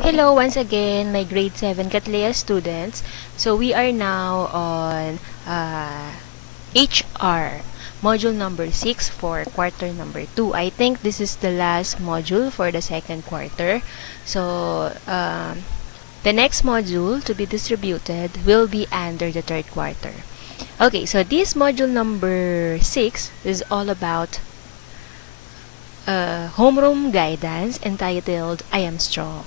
Hello once again, my grade 7 Catlea students. So we are now on HR, module number 6 for quarter number 2. I think this is the last module for the second quarter. So the next module to be distributed will be under the third quarter. Okay, so this module number 6 is all about homeroom guidance entitled I Am Strong.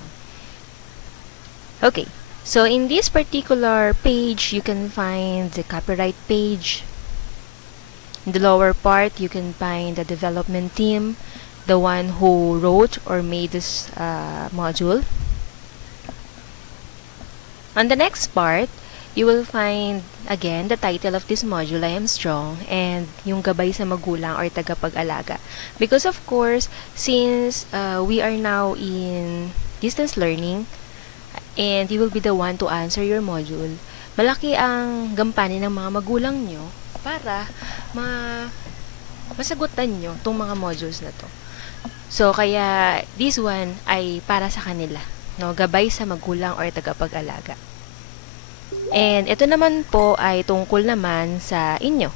Okay, so in this particular page, you can find the copyright page. In the lower part, you can find the development team, the one who wrote or made this module. On the next part, you will find again the title of this module, I Am Strong, and yung gabay sa magulang or tagapag-alaga. Because of course, since we are now in distance learning, and you will be the one to answer your module, malaki ang gampanin ng mga magulang nyo para masagutan nyo itong mga modules na to. So, kaya this one ay para sa kanila, no? Gabay sa magulang or tagapag-alaga. And ito naman po ay tungkol naman sa inyo.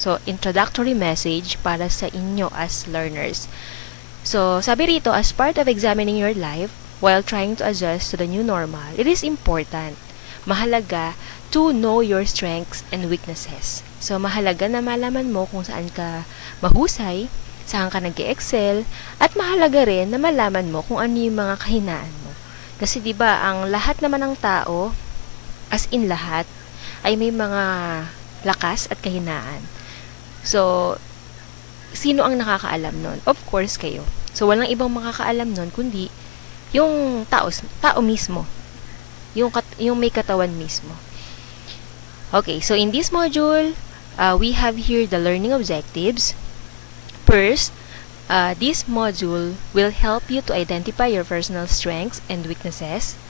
So, introductory message para sa inyo as learners. So, sabi rito, as part of examining your life, while trying to adjust to the new normal, it is important, mahalaga, to know your strengths and weaknesses. So, mahalaga na malaman mo kung saan ka mahusay, saan ka nag-excel, at mahalaga rin na malaman mo kung ano yung mga kahinaan mo. Kasi 'di ba, ang lahat naman ng tao, as in lahat, ay may mga lakas at kahinaan. So, sino ang nakakaalam nun? Of course, kayo. So, walang ibang makakaalam nun kundi yung tao mismo. Yung may katawan mismo. Okay, so in this module, we have here the learning objectives. First, this module will help you to identify your personal strengths and weaknesses.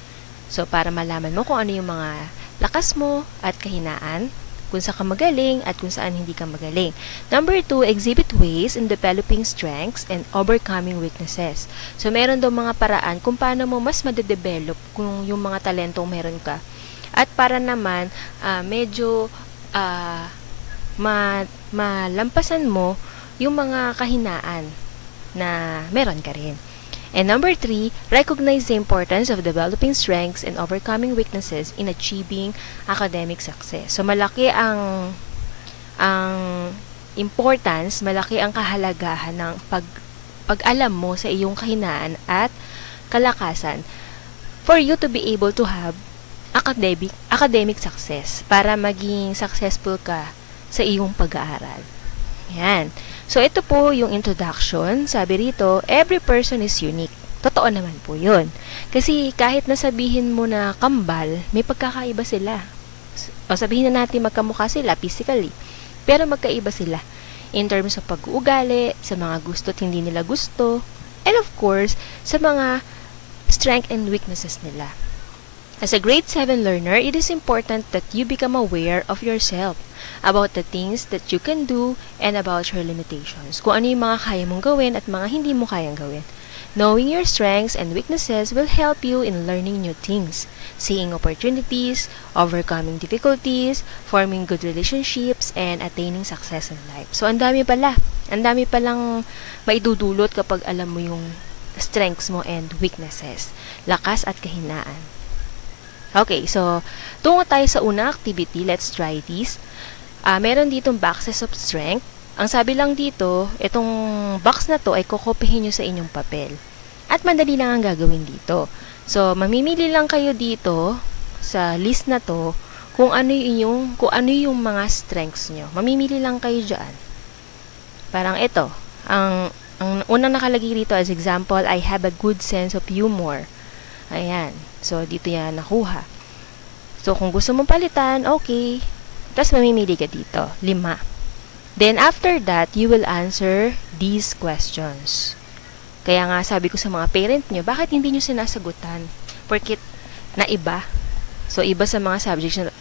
So, para malaman mo kung ano yung mga lakas mo at kahinaan, kung saan ka magaling at kung saan hindi ka magaling. Number 2, exhibit ways in developing strengths and overcoming weaknesses. So, meron daw mga paraan kung paano mo mas madedevelop kung yung mga talentong meron ka. At para naman, medyo malampasan mo yung mga kahinaan na meron ka rin. And number 3, recognize the importance of developing strengths and overcoming weaknesses in achieving academic success. So, malaki ang importance, malaki ang kahalagahan ng pag-alam mo sa iyong kahinaan at kalakasan for you to be able to have academic success para maging successful ka sa iyong pag-aaral. Yan. So, ito po yung introduction. Sabi rito, every person is unique. Totoo naman po yun. Kasi kahit nasabihin mo na kambal, may pagkakaiba sila. O sabihin na natin magkamukha sila physically, pero magkaiba sila in terms of pag-uugali, sa mga gusto at hindi nila gusto, and of course, sa mga strength and weaknesses nila. As a grade 7 learner, it is important that you become aware of yourself, about the things that you can do, and about your limitations. Kung ano yung mga kaya mong gawin at mga hindi mo kayang gawin. Knowing your strengths and weaknesses will help you in learning new things, seeing opportunities, overcoming difficulties, forming good relationships, and attaining success in life. So, ang dami pala. Ang dami palang maidudulot kapag alam mo yung strengths mo and weaknesses, lakas at kahinaan. Okay, so, tungo tayo sa unang activity. Let's try this. Meron ditong boxes of strength. Ang sabi lang dito, itong box na to ay kukopihin nyo sa inyong papel. At madali lang ang gagawin dito. So, mamimili lang kayo dito sa list na to kung ano yung mga strengths nyo. Mamimili lang kayo dyan. Parang ito. Ang unang nakalagay rito as example, I have a good sense of humor. Ayan. So, dito yan nakuha. So, kung gusto mong palitan, okay. Tapos, mamimili ka dito. 5. Then, after that, you will answer these questions. Kaya nga, sabi ko sa mga parent nyo, bakit hindi nyo sinasagutan? Porkit na iba. So, iba sa mga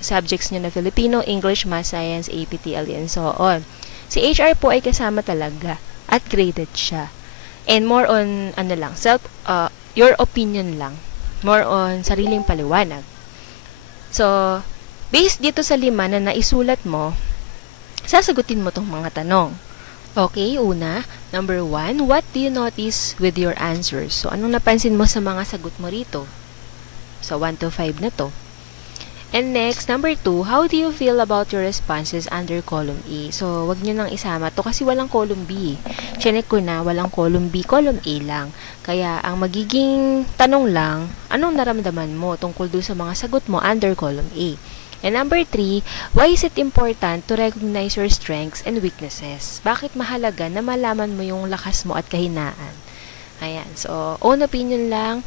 subjects nyo na Filipino, English, Math, Science, APT, LE, and so on. Si HR po ay kasama talaga. At graded siya. And more on, your opinion lang. More on sariling paliwanag. So, based dito sa 5 na naisulat mo, sasagutin mo tong mga tanong. Okay, una, number 1, what do you notice with your answers? So, anong napansin mo sa mga sagot mo rito? So, 1 to 5 na to. And next, number 2, how do you feel about your responses under column A? So, wag nyo nang isama to kasi walang column B. Chinek ko na, walang column B, column A lang. Kaya, ang magiging tanong lang, anong naramdaman mo tungkol doon sa mga sagot mo under column A? And number 3, why is it important to recognize your strengths and weaknesses? Bakit mahalaga na malaman mo yung lakas mo at kahinaan? Ayan, so, own opinion lang,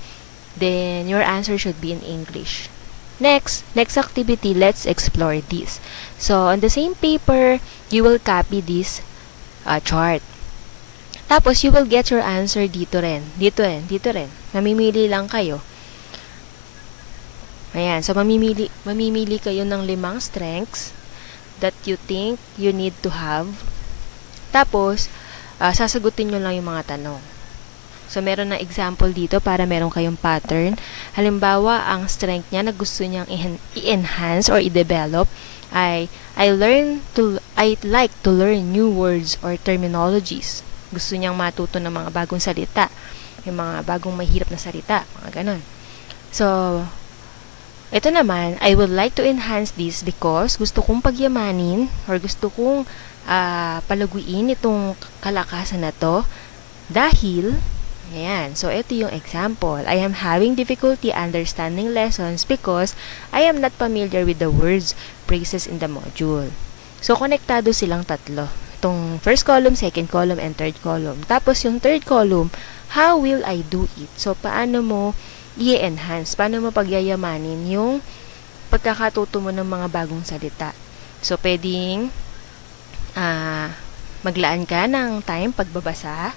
then your answer should be in English. Next activity, let's explore this. So, on the same paper, you will copy this chart. Tapos, you will get your answer dito rin. Dito rin. Mamimili lang kayo. Ayan, so mamimili kayo ng 5 strengths that you think you need to have. Tapos, sasagutin nyo lang yung mga tanong. So, meron na example dito para meron kayong pattern. Halimbawa, ang strength niya na gusto niyang i-enhance or i-develop ay I like to learn new words or terminologies. Gusto niyang matuto ng mga bagong salita, yung mga bagong mahirap na salita, mga ganun. So, ito naman, I would like to enhance this because gusto kong pagyamanin or gusto kong palaguin itong kalakasan na to dahil ayan. So, ito yung example. I am having difficulty understanding lessons because I am not familiar with the words, phrases in the module. So, konektado silang tatlo. Itong first column, second column, and third column. Tapos, yung third column, how will I do it? So, paano mo i-enhance? Paano mo pagyayamanin yung pagkakatuto mo ng mga bagong salita? So, pwedeng maglaan ka ng time pagbabasa.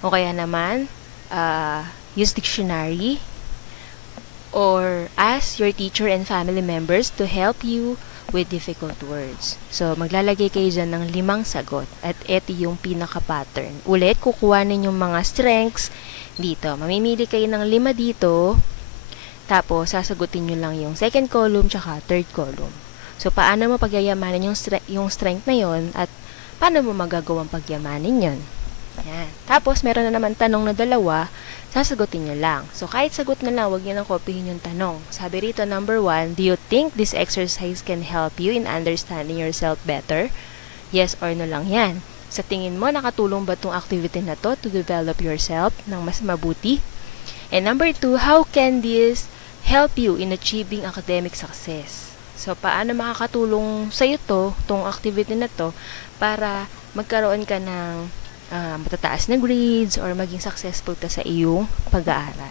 O kaya naman, use dictionary or ask your teacher and family members to help you with difficult words. So, maglalagay kayo dyan ng 5 sagot at ito yung pinaka-pattern. Ulit, kukuha ninyong mga strengths dito. Mamimili kayo ng 5 dito, tapos sasagutin nyo lang yung second column tsaka third column. So, paano mo pagyayamanin yung strength na yon at paano mo magagawang pagyamanin yon? Yan. Tapos, meron na naman tanong na 2, sasagutin nyo lang. So, kahit sagot na lang, huwag nyo nang kopyahin yung tanong. Sabi rito, number 1, do you think this exercise can help you in understanding yourself better? Yes or no lang yan. Sa tingin mo, nakatulong ba itong activity na to develop yourself ng mas mabuti? And number 2, how can this help you in achieving academic success? So, paano makakatulong sa'yo itong activity na to para magkaroon ka ng matataas na grades or maging successful ka sa iyong pag-aaral.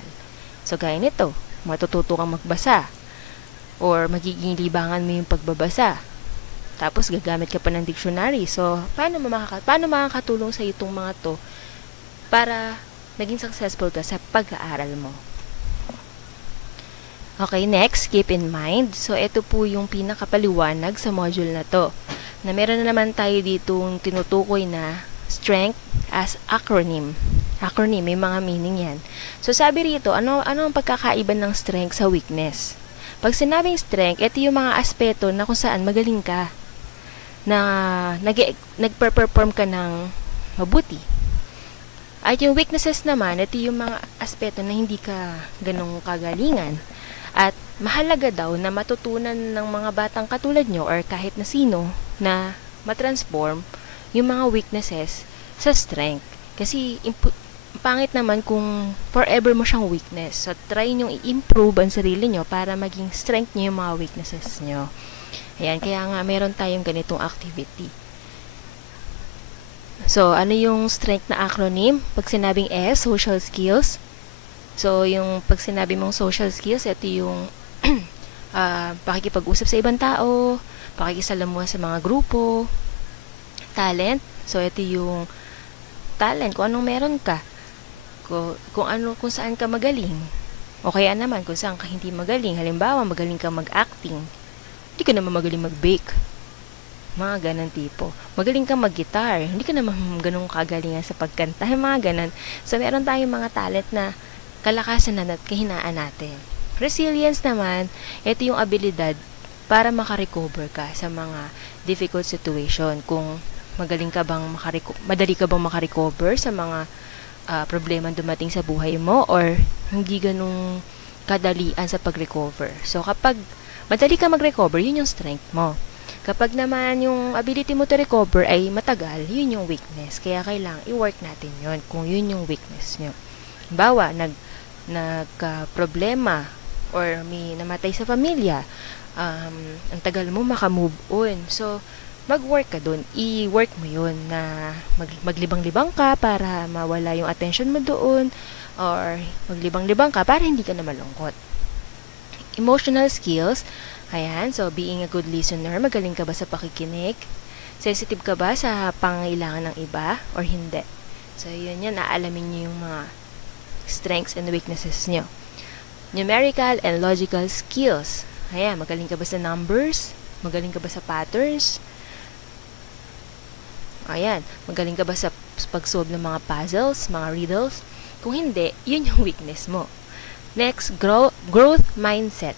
So, gaya nito, matututo kang magbasa or magiging libangan mo yung pagbabasa. Tapos, gagamit ka pa ng dictionary. So, paano makakatulong sa itong mga to para naging successful ka sa pag-aaral mo? Okay, next, keep in mind. So, ito po yung pinakapaliwanag sa module na to. Na meron na naman tayo ditong tinutukoy na strength as acronym. Acronym, may mga meaning yan. So, sabi rito, ano ang pagkakaiba ng strength sa weakness? Pag sinabing strength, ito yung mga aspeto na kung saan magaling ka. Na nagpe-perform ka ng mabuti. At yung weaknesses naman, ito yung mga aspeto na hindi ka ganong kagalingan. At mahalaga daw na matutunan ng mga batang katulad nyo or kahit na sino na matransform yung mga weaknesses sa strength. Kasi, pangit naman kung forever mo siyang weakness. So, try nyo i-improve ang sarili nyo para maging strength nyo yung mga weaknesses nyo. Ayan, kaya nga, meron tayong ganitong activity. So, ano yung strength na acronym? Pag sinabing S, social skills. So, yung pag sinabi mong social skills, ito yung pakikipag-usap sa ibang tao, pakikisalamuha sa mga grupo, talent. So, ito yung talent, kung anong meron ka. Kung saan ka magaling. O kaya naman, kung saan ka hindi magaling. Halimbawa, magaling ka mag-acting. Hindi ka naman magaling mag-bake. Mga ganun tipo. Magaling ka mag-guitar. Hindi ka naman ganun kagalingan sa pagkanta. Mga ganun. So, meron tayong mga talent na kalakasan at kahinaan natin. Resilience naman, ito yung abilidad para makarecover ka sa mga difficult situation. Kung madali ka bang makarecover sa mga problema dumating sa buhay mo, or hindi ganung kadalian sa pag-recover. So, kapag madali ka mag-recover, yun yung strength mo. Kapag naman yung ability mo to recover ay matagal, yun yung weakness. Kaya kailangan i-work natin yun kung yun yung weakness nyo. Bawa, nagka-problema or may namatay sa pamilya, ang tagal mo makamove on. So, mag-work ka dun. I-work mo yun na maglibang-libang ka para mawala yung attention mo doon, or maglibang-libang ka para hindi ka na malungkot. Emotional skills, ayan, so being a good listener, magaling ka ba sa pakikinig? Sensitive ka ba sa pangangailangan ng iba or hindi? So, yun yan, naalamin nyo yung mga strengths and weaknesses nyo. Numerical and logical skills, ayan, magaling ka ba sa numbers? Magaling ka ba sa patterns? Ayan, magaling ka ba sa pag-solve ng mga puzzles, mga riddles? Kung hindi, yun yung weakness mo. Next, growth mindset.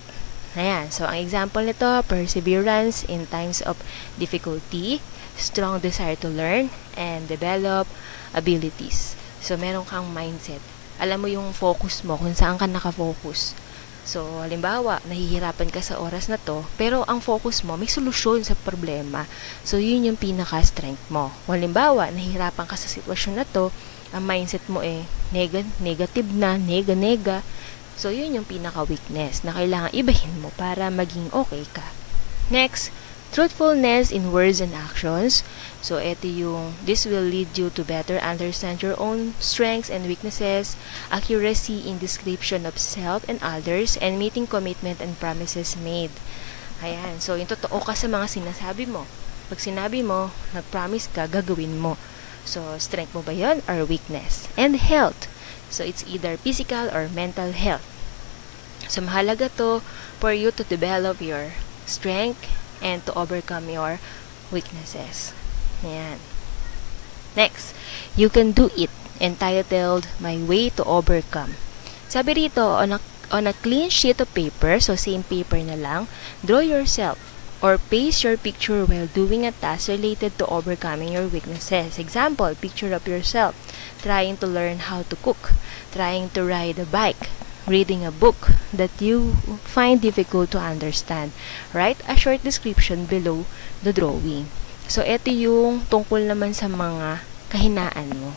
Ayan, so ang example nito, perseverance in times of difficulty, strong desire to learn, and develop abilities. So, meron kang mindset. Alam mo yung focus mo, kung saan ka nakafocus. So, halimbawa, nahihirapan ka sa oras na to, pero ang focus mo, may solusyon sa problema. So, yun yung pinaka-strength mo. Halimbawa, nahihirapan ka sa sitwasyon na to, ang mindset mo negative na, nega. So, yun yung pinaka-weakness na kailangan ibahin mo para maging okay ka. Next, truthfulness in words and actions. So, this will lead you to better understand your own strengths and weaknesses, accuracy in description of self and others, and meeting commitment and promises made. Ayan, so yung totoo ka sa mga sinasabi mo. Pag sinabi mo, nag-promise ka, gagawin mo. So, strength mo ba yun or weakness? And health. So, it's either physical or mental health. So, mahalaga to for you to develop your strength and to overcome your weaknesses. Ayan. Next, you can do it. Entitled, My Way to Overcome. Sabi rito, on a clean sheet of paper, so same paper na lang, draw yourself or paste your picture while doing a task related to overcoming your weaknesses. Example, picture of yourself trying to learn how to cook, trying to ride a bike, reading a book that you find difficult to understand. Write a short description below the drawing. So, ito yung tungkol naman sa mga kahinaan mo.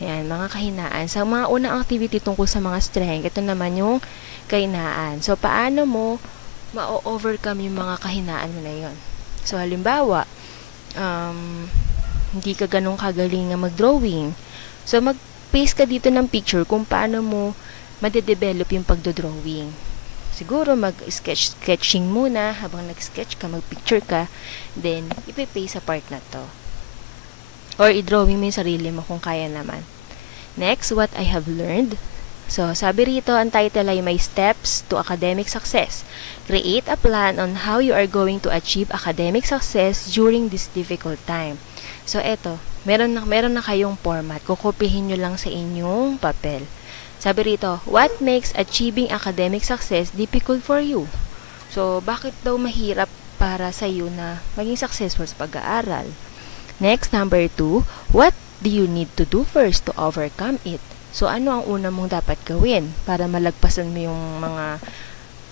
Ayan, mga kahinaan. Sa mga unang activity tungkol sa mga strength, ito naman yung kahinaan. So, paano mo ma-overcome yung mga kahinaan mo na yun? So, halimbawa, hindi ka ganun kagaling na mag-drawing. So, mag-paste ka dito ng picture kung paano mo madedevelop yung pagdodrawing. Siguro, mag-sketching muna. Habang nag-sketch ka, mag-picture ka. Then, ipipaste sa part na to. Or, i-drawing mo yung sarili mo kung kaya naman. Next, what I have learned. So, sabi rito, ang title ay My Steps to Academic Success. Create a plan on how you are going to achieve academic success during this difficult time. So, eto, meron na kayong format. Kukopihin nyo lang sa inyong papel. Sabi rito, what makes achieving academic success difficult for you? So, bakit daw mahirap para sa iyo na maging successful sa pag-aaral? Next, number 2, what do you need to do first to overcome it? So, ano ang una mong dapat gawin para malagpasan mo yung mga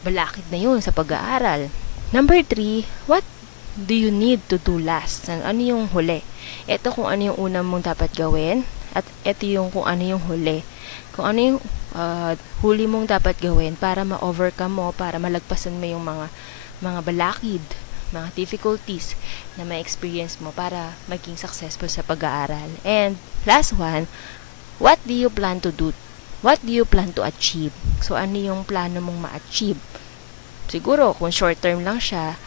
balakid na yun sa pag-aaral? Number 3, what do you need to do last? Ano yung huli? Ito kung ano yung una mong dapat gawin, at ito yung kung ano yung huli. Kung ano yung huli mong dapat gawin para ma-overcome mo, para malagpasan mo yung mga balakid, mga difficulties na ma-experience mo para maging successful sa pag-aaral. And last one, what do you plan to do? What do you plan to achieve? So, ano yung plano mong ma-achieve? Siguro, kung short term lang siya,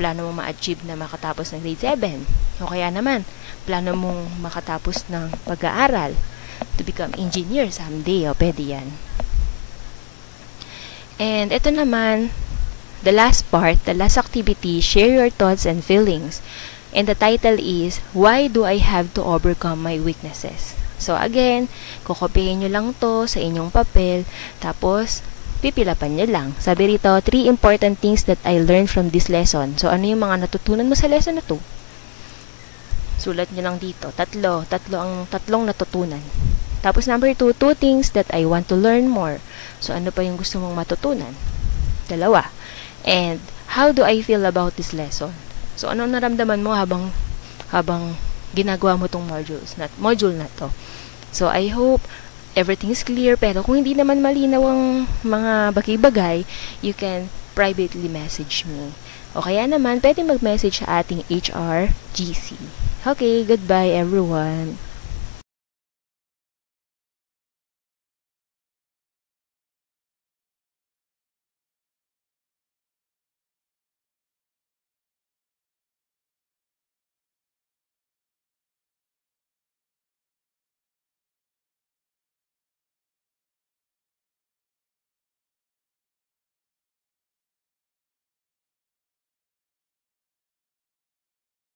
plano mong ma-achieve na makatapos ng grade 7. O kaya naman, plano mong makatapos ng pag-aaral to become engineer someday. O, pwede yan. And ito naman, the last part, the last activity, share your thoughts and feelings. And the title is, Why Do I Have to Overcome My Weaknesses? So, again, kukopihin nyo lang to sa inyong papel, tapos, pipilapan nyo lang. Sabi rito, 3 important things that I learned from this lesson. So, ano yung mga natutunan mo sa lesson na to? Sulat nyo lang dito. Tatlong natutunan. Tapos, number 2, 2 things that I want to learn more. So, ano pa yung gusto mong matutunan? 2. And, how do I feel about this lesson? So, ano naramdaman mo habang ginagawa mo tong module na to? So, I hope everything is clear, pero kung hindi naman malinaw ang mga bagay-bagay, you can privately message me. O kaya naman, pwede mag-message sa ating HR GC. Okay, goodbye everyone.